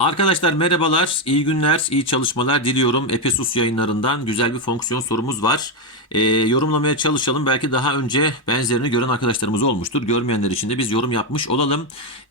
Arkadaşlar merhabalar, iyi günler, iyi çalışmalar diliyorum. Epesus yayınlarından güzel bir fonksiyon sorumuz var. Ee, yorumlamaya çalışalım. Belki daha önce benzerini gören arkadaşlarımız olmuştur. Görmeyenler için de biz yorum yapmış olalım.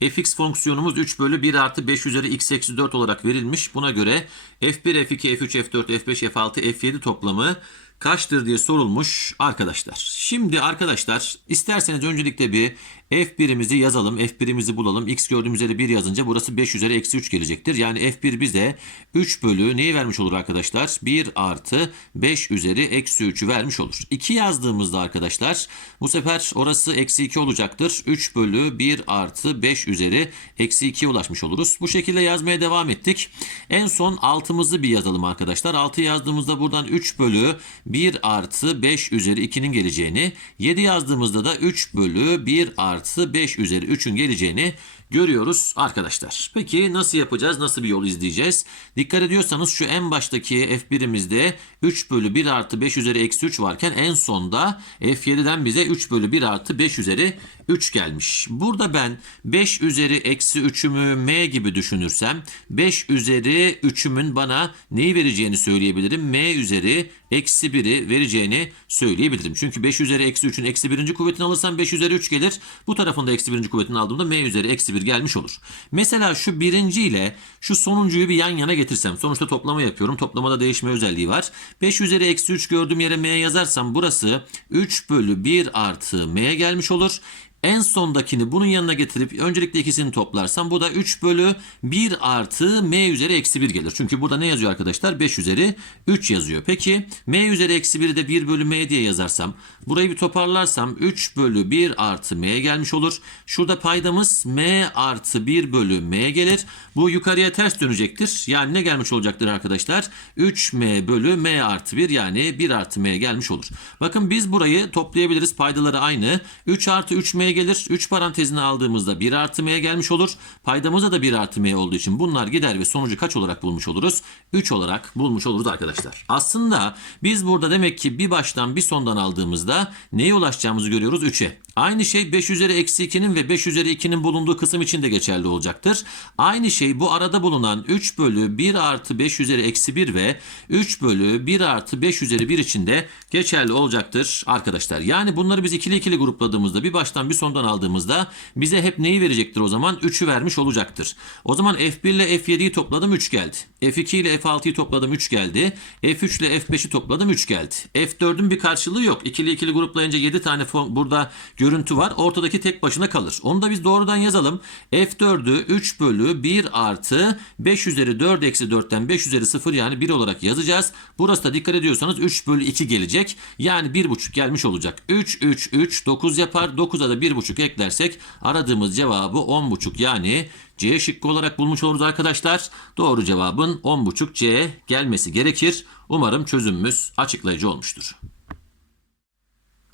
fx fonksiyonumuz 3 bölü 1 artı 5 üzeri x eksi 4 olarak verilmiş. Buna göre f1, f2, f3, f4, f5, f6, f7 toplamı kaçtır diye sorulmuş arkadaşlar. Şimdi arkadaşlar isterseniz öncelikle bir f1'imizi yazalım. f1'imizi bulalım. x gördüğümüz yere 1 yazınca burası 5 üzeri eksi 3 gelecektir. Yani f1 bize 3 bölü neyi vermiş olur arkadaşlar? 1 artı 5 üzeri eksi 3'ü vermiş olur. 2 yazdığımızda arkadaşlar bu sefer orası eksi 2 olacaktır. 3 bölü 1 artı 5 üzeri eksi 2'ye ulaşmış oluruz. Bu şekilde yazmaya devam ettik. En son 6'mızı bir yazalım arkadaşlar. 6 yazdığımızda buradan 3 bölü 1 artı 5 üzeri 2'nin geleceğini, 7 yazdığımızda da 3 bölü 1 artı 5 üzeri 3'ün geleceğini görüyoruz arkadaşlar. Peki nasıl yapacağız? Nasıl bir yol izleyeceğiz? Dikkat ediyorsanız şu en baştaki F1'imizde 3 bölü 1 artı 5 üzeri eksi 3 varken en sonda F7'den bize 3 bölü 1 artı 5 üzeri 3 gelmiş. Burada ben 5 üzeri eksi 3'ümü m gibi düşünürsem 5 üzeri 3'ümün bana neyi vereceğini söyleyebilirim. m üzeri eksi 1'i vereceğini söyleyebilirim. Çünkü 5 üzeri eksi 3'ün eksi 1. kuvvetini alırsam 5 üzeri 3 gelir. Bu tarafında eksi 1. kuvvetini aldığımda m üzeri eksi 1 gelmiş olur. Mesela şu birinci ile şu sonuncuyu bir yan yana getirsem. Sonuçta toplama yapıyorum. Toplamada değişme özelliği var. 5 üzeri eksi 3 gördüğüm yere m yazarsam burası 3 bölü 1 artı m gelmiş olur. En sondakini bunun yanına getirip öncelikle ikisini toplarsam bu da 3 bölü 1 artı m üzeri eksi 1 gelir. Çünkü burada ne yazıyor arkadaşlar? 5 üzeri 3 yazıyor. Peki m üzeri eksi 1'i de 1 bölü m diye yazarsam burayı bir toparlarsam 3 bölü 1 artı m gelmiş olur. Şurada paydamız m artı 1 bölü m gelir. Bu yukarıya ters dönecektir. Yani ne gelmiş olacaktır arkadaşlar? 3m bölü m artı 1 yani 1 artı m gelmiş olur. Bakın biz burayı toplayabiliriz. Paydaları aynı. 3 artı 3m gelir. 3 parantezine aldığımızda 1 artı m gelmiş olur. Paydamıza da 1 artı m olduğu için bunlar gider ve sonucu kaç olarak bulmuş oluruz? 3 olarak bulmuş oluruz arkadaşlar. Aslında biz burada demek ki bir baştan bir sondan aldığımızda neye ulaşacağımızı görüyoruz? 3'e. Aynı şey 5 üzeri eksi 2'nin ve 5 üzeri 2'nin bulunduğu kısım için de geçerli olacaktır. Aynı şey bu arada bulunan 3 bölü 1 artı 5 üzeri eksi 1 ve 3 bölü 1 artı 5 üzeri 1 için de geçerli olacaktır arkadaşlar. Yani bunları biz ikili ikili grupladığımızda bir baştan bir sondan aldığımızda bize hep neyi verecektir o zaman? 3'ü vermiş olacaktır. O zaman F1 ile F7'yi topladım 3 geldi. F2 ile F6'yı topladım 3 geldi. F3 ile F5'i topladım 3 geldi. F4'ün bir karşılığı yok. İkili ikili gruplayınca 7 tane burada görüntü var. Ortadaki tek başına kalır. Onu da biz doğrudan yazalım. F4'ü 3 bölü 1 artı 5 üzeri 4 eksi 4'ten 5 üzeri 0 yani 1 olarak yazacağız. Burası da dikkat ediyorsanız 3 bölü 2 gelecek. Yani 1,5 gelmiş olacak. 3, 3, 3, 9 yapar. 9'a da 1,5 eklersek aradığımız cevabı 10,5 yani C şıkkı olarak bulmuş oluruz arkadaşlar. Doğru cevabın 10,5 C gelmesi gerekir. Umarım çözümümüz açıklayıcı olmuştur.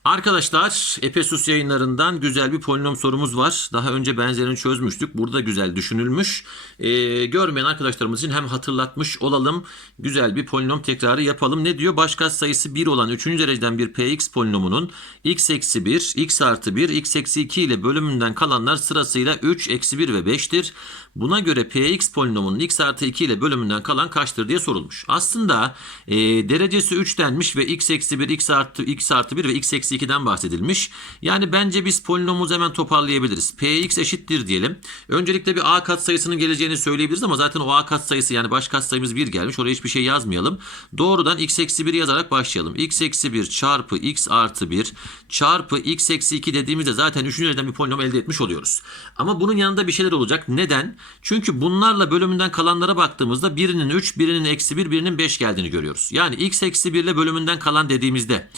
Arkadaşlar Epesus yayınlarından güzel bir polinom sorumuz var. Daha önce benzerini çözmüştük. Burada güzel düşünülmüş. Ee, görmeyen arkadaşlarımız için hem hatırlatmış olalım. Güzel bir polinom tekrarı yapalım. Ne diyor? Baş sayısı 1 olan 3. dereceden bir px polinomunun x eksi 1, x artı 1, x eksi 2 ile bölümünden kalanlar sırasıyla 3, eksi 1 ve 5'tir. Buna göre px polinomunun x artı 2 ile bölümünden kalan kaçtır diye sorulmuş. Aslında e, derecesi 3 denmiş ve x eksi 1, x artı, x artı 1 ve x eksi 2'den bahsedilmiş. Yani bence biz polinomumuzu hemen toparlayabiliriz. px eşittir diyelim. Öncelikle bir a katsayısının geleceğini söyleyebiliriz ama zaten o a katsayısı yani baş katsayımız 1 gelmiş. Oraya hiçbir şey yazmayalım. Doğrudan x eksi 1 yazarak başlayalım. x eksi 1 çarpı x artı 1 çarpı x eksi 2 dediğimizde zaten 3. dereceden bir polinom elde etmiş oluyoruz. Ama bunun yanında bir şeyler olacak. Neden? Çünkü bunlarla bölümünden kalanlara baktığımızda birinin 3, birinin eksi 1, birinin 5 geldiğini görüyoruz. Yani x eksi 1 ile bölümünden kalan dediğimizde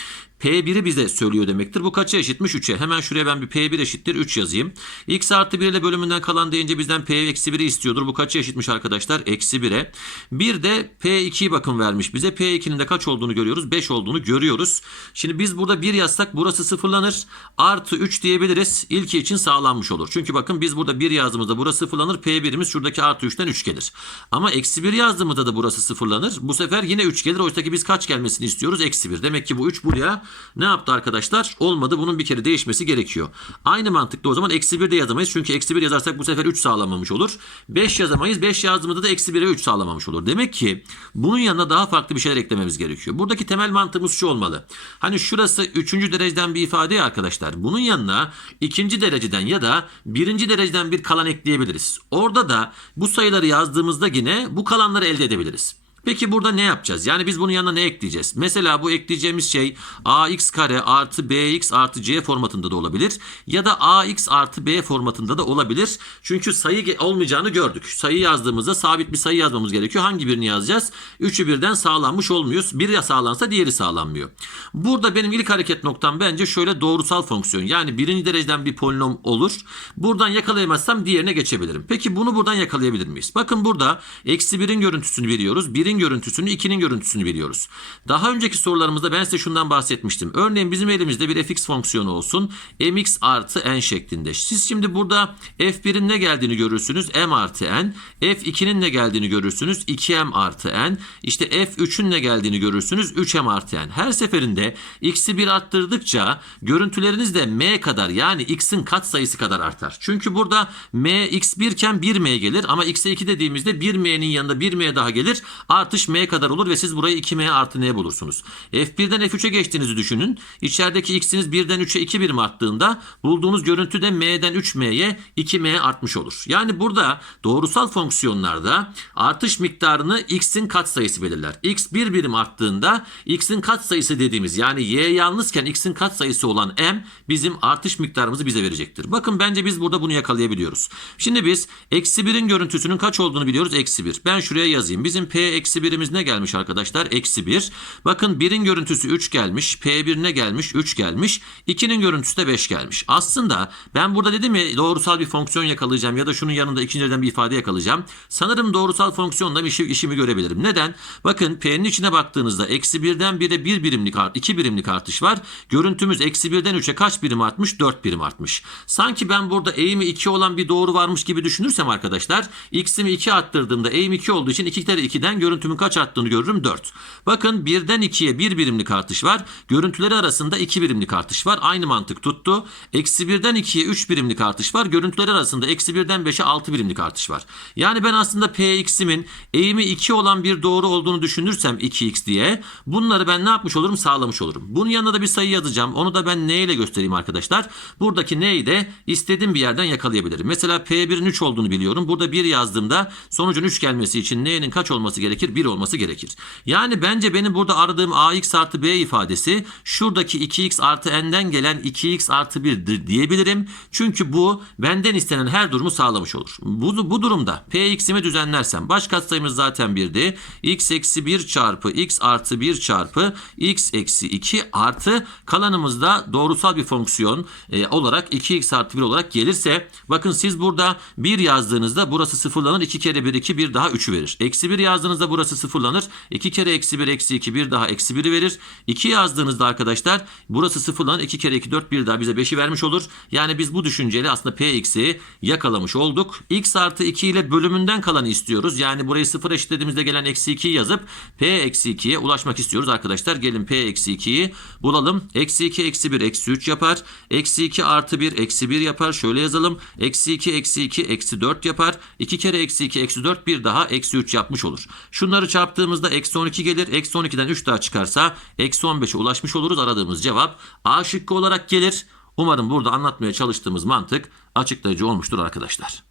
P1'i bize söylüyor demektir. Bu kaça eşitmiş? 3'e. Hemen şuraya ben bir P1 eşittir 3 yazayım. X artı 1 ile bölümünden kalan deyince bizden P eksi 1'i istiyordur. Bu kaça eşitmiş arkadaşlar? Eksi 1'e. Bir de P2'yi bakın vermiş bize. P2'nin de kaç olduğunu görüyoruz? 5 olduğunu görüyoruz. Şimdi biz burada 1 yazsak burası sıfırlanır. Artı 3 diyebiliriz. İlki için sağlanmış olur. Çünkü bakın biz burada 1 yazdığımızda burası sıfırlanır. P1'imiz şuradaki artı 3'ten 3 gelir. Ama eksi 1 yazdığımızda da burası sıfırlanır. Bu sefer yine 3 gelir. Oysa ki biz kaç gelmesini istiyoruz? Eksi 1. Demek ki bu 3 buraya ne yaptı arkadaşlar? Olmadı. Bunun bir kere değişmesi gerekiyor. Aynı mantıkla o zaman eksi 1 de yazamayız. Çünkü eksi 1 yazarsak bu sefer 3 sağlamamış olur. 5 yazamayız. 5 yazdığımızda da eksi 1'e 3 sağlamamış olur. Demek ki bunun yanına daha farklı bir şeyler eklememiz gerekiyor. Buradaki temel mantığımız şu olmalı. Hani şurası 3. dereceden bir ifade ya arkadaşlar. Bunun yanına ikinci dereceden ya da birinci dereceden bir kalan ekleyebiliriz. Orada da bu sayıları yazdığımızda yine bu kalanları elde edebiliriz. Peki burada ne yapacağız? Yani biz bunun yanına ne ekleyeceğiz? Mesela bu ekleyeceğimiz şey ax kare artı bx artı c formatında da olabilir. Ya da ax artı b formatında da olabilir. Çünkü sayı olmayacağını gördük. Sayı yazdığımızda sabit bir sayı yazmamız gerekiyor. Hangi birini yazacağız? Üçü birden sağlanmış olmuyor. Biri ya sağlansa diğeri sağlanmıyor. Burada benim ilk hareket noktam bence şöyle doğrusal fonksiyon. Yani birinci dereceden bir polinom olur. Buradan yakalayamazsam diğerine geçebilirim. Peki bunu buradan yakalayabilir miyiz? Bakın burada eksi birin görüntüsünü veriyoruz. Birin görüntüsünü, ikinin görüntüsünü biliyoruz. Daha önceki sorularımızda ben size şundan bahsetmiştim. Örneğin bizim elimizde bir fx fonksiyonu olsun. mx artı n şeklinde. Siz şimdi burada f1'in ne geldiğini görürsünüz. m artı n. f2'nin ne geldiğini görürsünüz. 2m artı n. İşte f3'ün ne geldiğini görürsünüz. 3m artı n. Her seferinde x'i 1 arttırdıkça görüntüleriniz de m kadar yani x'in kat sayısı kadar artar. Çünkü burada m x1 iken 1m gelir ama x'e 2 dediğimizde 1m'nin yanında 1m daha gelir. Artış m kadar olur ve siz burayı 2m artı n bulursunuz. f1'den f3'e geçtiğinizi düşünün. İçerideki x'iniz 1'den 3'e 2 birim arttığında bulduğunuz görüntü de m'den 3m'ye 2m artmış olur. Yani burada doğrusal fonksiyonlarda artış miktarını x'in katsayısı belirler. x 1 birim arttığında x'in katsayısı dediğimiz yani y yalnızken x'in katsayısı olan m bizim artış miktarımızı bize verecektir. Bakın bence biz burada bunu yakalayabiliyoruz. Şimdi biz eksi 1'in görüntüsünün kaç olduğunu biliyoruz. Eksi 1. Ben şuraya yazayım. Bizim p eksi 1'imiz ne gelmiş arkadaşlar? Eksi 1. Bakın 1'in görüntüsü 3 gelmiş. P1 ne gelmiş? 3 gelmiş. 2'nin görüntüsü de 5 gelmiş. Aslında ben burada dedim ya doğrusal bir fonksiyon yakalayacağım ya da şunun yanında ikinciden bir ifade yakalayacağım. Sanırım doğrusal fonksiyonla işi, işimi görebilirim. Neden? Bakın P'nin içine baktığınızda eksi 1'den 1'e 1 birimlik art, 2 birimlik artış var. Görüntümüz eksi 1'den 3'e kaç birim artmış? 4 birim artmış. Sanki ben burada eğimi 2 olan bir doğru varmış gibi düşünürsem arkadaşlar x'imi 2 arttırdığımda eğim 2 olduğu için 2 kere 2'den görüntümün kaç arttığını görürüm 4. Bakın 1'den 2'ye 1 birimlik artış var. Görüntüleri arasında 2 birimlik artış var. Aynı mantık tuttu. Eksi 1'den 2'ye 3 birimlik artış var. Görüntüleri arasında eksi 1'den 5'e 6 birimlik artış var. Yani ben aslında px'imin eğimi 2 olan bir doğru olduğunu düşünürsem 2x diye bunları ben ne yapmış olurum? Sağlamış olurum. Bunun yanına da bir sayı yazacağım. Onu da ben n ile göstereyim arkadaşlar. Buradaki n'yi de istediğim bir yerden yakalayabilirim. Mesela p1'in 3 olduğunu biliyorum. Burada 1 yazdığımda sonucun 3 gelmesi için n'nin kaç olması gerekir? 1 olması gerekir. Yani bence benim burada aradığım ax artı b ifadesi şuradaki 2x artı n'den gelen 2x artı 1'dir diyebilirim. Çünkü bu benden istenen her durumu sağlamış olur. Bu, bu durumda px'imi düzenlersem baş katsayımız zaten 1'di. x eksi 1 çarpı x artı 1 çarpı x eksi 2 artı kalanımızda doğrusal bir fonksiyon e, olarak 2x artı 1 olarak gelirse bakın siz burada 1 yazdığınızda burası sıfırlanır. 2 kere 1 2 1 daha 3'ü verir. Eksi 1 yazdığınızda burası sıfırlanır. 2 kere eksi 1 eksi 2 1 daha eksi 1'i verir. 2 yazdığınızda arkadaşlar burası sıfırlanır. 2 kere 2 4 1 daha bize 5'i vermiş olur. Yani biz bu düşünceyle aslında px'i yakalamış olduk. x artı 2 ile bölümünden kalanı istiyoruz. Yani burayı sıfır eşitlediğimizde gelen eksi 2'yi yazıp p eksi 2'ye ulaşmak istiyoruz arkadaşlar. Gelin p eksi 2'yi bulalım. Eksi 2 eksi 1 eksi 3 yapar. Eksi 2 artı 1 eksi 1 yapar. Şöyle yazalım. Eksi 2 eksi 2 eksi 4 yapar. 2 kere eksi 2 eksi 4 bir daha eksi 3 yapmış olur. Şunları çarptığımızda eksi 12 gelir. Eksi 12'den 3 daha çıkarsa eksi 15'e ulaşmış oluruz. Aradığımız cevap A şıkkı olarak gelir. Umarım burada anlatmaya çalıştığımız mantık açıklayıcı olmuştur arkadaşlar.